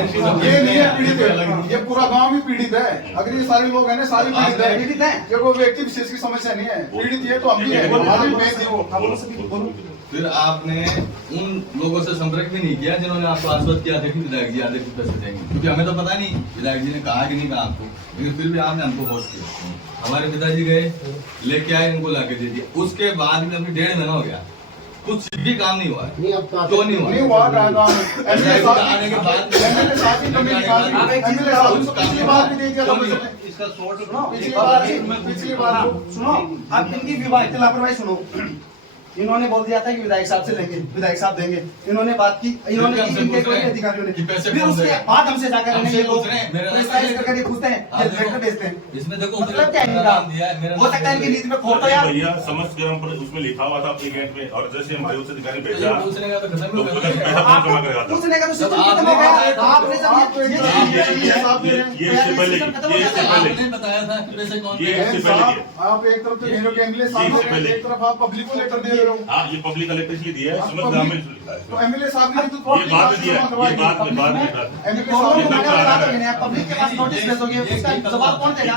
ये नहीं है पीड़ित है, ये पूरा गांव भी पीड़ित है। अगर ये सारे लोग हैं ना, सारे पीड़ित है। ये कोई व्यक्ति विशेष की समस्या नहीं है, पीड़ित ये तो हम भी है। फिर आपने उन लोगों से संपर्क भी नहीं किया जिन्होंने आपको आश्वस्त किया था कि विधायक जी आधे पैसे देंगे, क्योंकि हमें तो पता नहीं विधायक जी ने कहा कि नहीं कहा आपको, लेकिन फिर भी आपने हमको फोर्स किया। हमारे पिताजी गए, लेके आए, इनको लाके दे दिया। उसके बाद में अभी 1.5 महीना हो गया, कुछ भी काम नहीं हुआ है। क्यों नहीं हुआ? नहीं हुआ आने के बाद पिछली बार सुनो, अब इनकी विवाहित लापरवाही सुनो। इन्होंने बोल दिया था कि विधायक साहब से लेंगे, विधायक साहब देंगे। इन्होंने बात की, इन्होंने इनके कोई अधिकारियों ने, फिर उसके बाद हमसे जाकर ये लोग करके पूछते हैं, ये लेटर भेजते हैं। इसमें देखो मतलब क्या इनका हो सकता है इनकी नीति में खोट हो यार। भैया समस्त ग्राम पर उसमें लिखा हुआ था अपने गेट में, और जैसे हमारे उच्च अधिकारी भेजा पूछने का तो तो पैसा कौन जमा करेगा? पूछने का तो सिस्टम खत्म हो गया। आपने ये इससे पहले बताया था कि पैसे कौन ये इससे पहले किया। आप एक तरफ तो नेहरू के एमएलए साहब दे रहे हैं, एक तरफ आप पब्लिक को लेटर दे रहे हो। हाँ, ये पब्लिक कलेक्टर से दिया है, समस्त ग्राम में लिखा है। तो एमएलए साहब ने तो ये बाद में दिया है, ये बाद में एमएलए दोनों साहब को पब्लिक के पास नोटिस भेजोगे, उसका जवाब कौन देगा?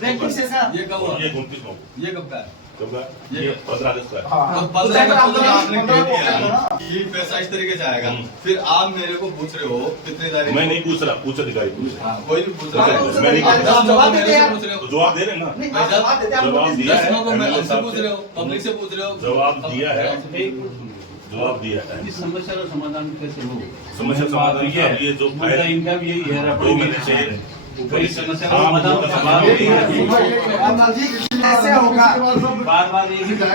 बैंक से का ये कब हुआ? ये 29 को ये कब का है? कब का? ये 15 अगस्त का है। तो 15 में आपने कह दिया कि पैसा इस तरीके से आएगा, फिर आप मेरे को पूछ रहे हो कितने तारीख? मैं नहीं पूछ रहा, उच्च अधिकारी पूछ रहा। कोई भी पूछ रहा है, मैं नहीं पूछ रहा। जवाब देते हैं। तो जवाब दे रहे ना, जवाब दिया है, पब्लिक से पूछ रहे हो, पब्लिक से पूछ रहे हो, जवाब दिया है, जवाब दिया है। इस समस्या का समाधान कैसे होगा? समस्या समाधान ये जो मुद्दा इनका भी यही है, 2 महीने से कोई समस्या का समाधान ऐसे होगा। बार बार एक ही 2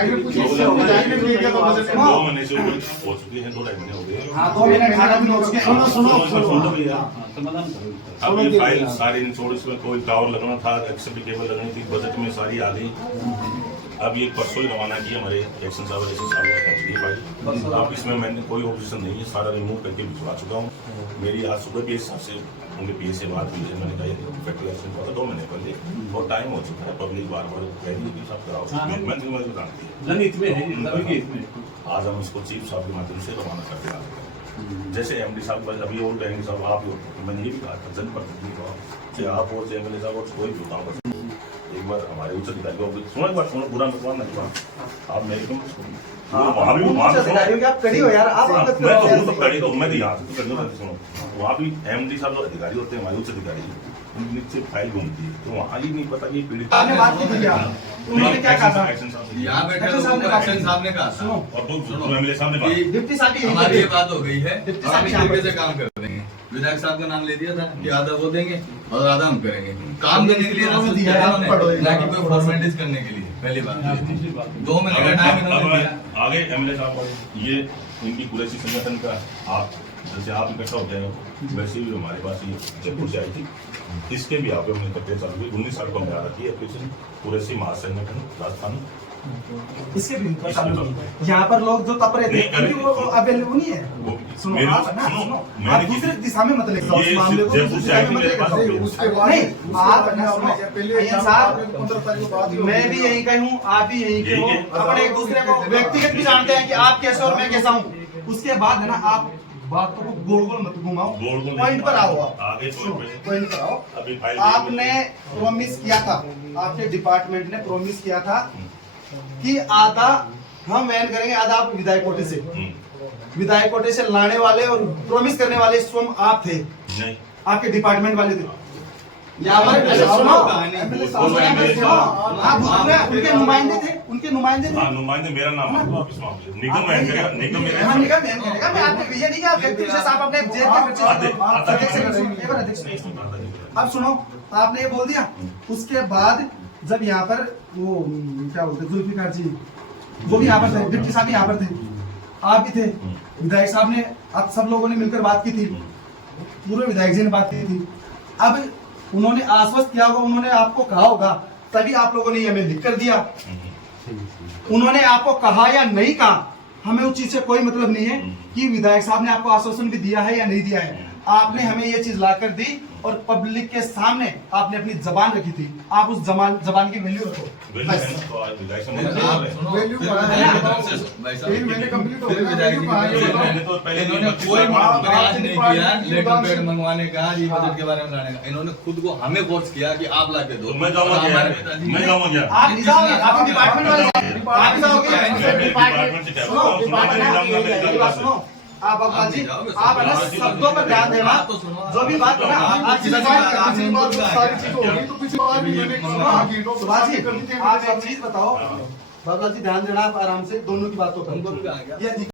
महीने से ऊपर हो चुके हैं, 2-2.5 महीने हो गए। हाँ, 2 महीने खाना भी हो चुके हैं। सुनो भैया, समाधान करो। अब ये फाइल सारी इंश्योरेंस में कोई टावर लगना था, एक्सएमपी केबल लगनी थी, बजट में सारी आ गई। अब ये परसों ही रवाना किया हमारे एक्शन साहब ऐसे साहब ने पहुंच गई फाइल। अब इसमें मैंने कोई ऑब्जेक्शन नहीं है, सारा रिमूव करके भिजवा चुका हूँ। मेरी आज सुबह भी इस हिसाब से उनके पीए से बात हुई है, मैंने कहा फैक्ट्री एक्शन हुआ था 2 महीने पहले, बहुत टाइम हो चुका है। पब्लिक बार बार कह रही है कि साहब कराओ, मैं जानती है जनहित में है, सभी के हित में। आज हम इसको चीफ साहब के माध्यम से रवाना करके आ रहे हैं। जैसे एमडी साहब अभी और कहेंगे साहब आप ही होते, मैंने ये भी कहा था जनप्रतिनिधि को, चाहे आप और चाहे एमएलए साहब और कोई भी होता हो, एक बार हमारे उच्च अधिकारी को सुनो, एक बार सुनो, बुरा नहीं, आप मेरे क्यों वहाँ भी आप कड़ी हो यार, आप मैं तो कड़ी तो मैं तो यहाँ से सुनो, वहाँ भी एमडी साहब जो अधिकारी होते हैं हमारे उच्च अधिकारी, उनके नीचे फाइल घूमती है, तो वहाँ ही नहीं पता कि पीड़ित आपने बात की थी क्या? उन्होंने क्या कहा था? एक्शन साहब यहाँ बैठे लोगों को एक्शन साहब ने कहा था, और तो एमएलए साहब ने बात डिप्टी साहब ही हमारी ये बात हो गई है, डिप्टी हम साहब इस यहाँ तरीके से काम कर रहे हैं। विधायक साहब का नाम ले दिया था कि आधा वो देंगे और आधा हम करेंगे, काम करने के लिए नाम दिया है उन्होंने, ना कि कोई फॉर्मेलिटीज करने के लिए। पहली बात 2 महीने का टाइम इन्होंने दिया। आगे एमएलए साहब ये इनकी कुरैशी संगठन का, आप जैसे आप इकट्ठा हो जाए वैसे भी हमारे पास ये जयपुर से आई थी, इसके भी आप हमने प्रक्रिया चालू हुई। 19 साल को हमने आ रखी है एप्लीकेशन कुरैशी महासंगठन राजस्थान, इसके भी यहाँ पर लोग जो तप रहे थे वो अवेलेबल नहीं है। सुनो आप दूसरे दिशा में मत लेकर ये जयपुर से आई थी मेरे पास। नहीं, आप साहब मैं भी यहीं का हूँ, आप भी यहीं के हो, अपने एक दूसरे को व्यक्तिगत भी जानते हैं कि आप कैसे और मैं कैसा हूँ। उसके बाद है ना, आप बातों को गोल गोल मत घुमाओ, पॉइंट पर आओ। आप आगे पॉइंट पर आओ। अभी फाइल आपने प्रोमिस किया था, आपके डिपार्टमेंट ने प्रोमिस किया था कि आधा हम वहन करेंगे, आधा आप विधायक कोटे से, विधायक कोटे से लाने वाले और प्रोमिस करने वाले स्वयं आप थे, नहीं आपके डिपार्टमेंट वाले थे। उनके नुमाइंदे थे, उनके नुमाइंदे थे। हाँ, नुमाइंदे मेरा नाम है ऑफिस में, निगम में करेगा, निगम में हाँ, निगम में करेगा। मैं आपको ये नहीं कि आप व्यक्ति विशेष आप अपने जेब के अध्यक्ष। अब सुनो, आपने ये बोल दिया, उसके बाद जब यहाँ पर वो क्या बोलते जुल्फिकार जी वो भी यहाँ पर थे, डिप्टी साहब भी यहाँ पर थे, आप भी थे, विधायक साहब ने, आप सब लोगों ने मिलकर बात की थी, पूरे विधायक जी ने बात की थी। अब उन्होंने आश्वस्त किया होगा, उन्होंने आपको कहा होगा, तभी आप लोगों ने हमें लिख कर दिया। उन्होंने आपको कहा या नहीं कहा, हमें उस चीज से कोई मतलब नहीं है कि विधायक साहब ने आपको आश्वासन भी दिया है या नहीं दिया है। आपने हमें ये चीज लाकर दी और पब्लिक के सामने आपने अपनी जबान रखी थी, आप उस जबान की वैल्यू रखो बस। आप सुनो, वैल्यू फिर कहाँ है? विधायक दल से भाई साहब, 3 महीने कंप्लीट हो फिर गए, विधायक जी वैल्यू कहाँ है? के मैंने तो पहले इन्होंने भी कोई बात- प्रयास नहीं किया लेटर बात- पैड मंगवाने का, ये बजट के बारे में लाने का। इन्होंने खुद को हमें फोर्स किया कि आप ला के दो। तो मैं जाऊंगा क्या? हमारे पिताजी मैं ने- जाऊंगा क्या? आप नहीं जाओगे, आप डिपार्टमेंट वाले आप नहीं जाओगे। डिपार्टमेंट से क्या? सुनो, डिपार्टमेंट मेरी बात सुनो, आप अब्बास जी, आप है ना शब्दों पर ध्यान देना, जो भी बात है ना आप पिछली बार सारी चीजें होगी तो पिछली बार भी मैंने कहा कि लोग सुभाष जी कर दी थी, आप एक चीज बताओ, बाबा जी ध्यान देना, आप आराम से दोनों की बातों हमको भी पर कहा गया। ये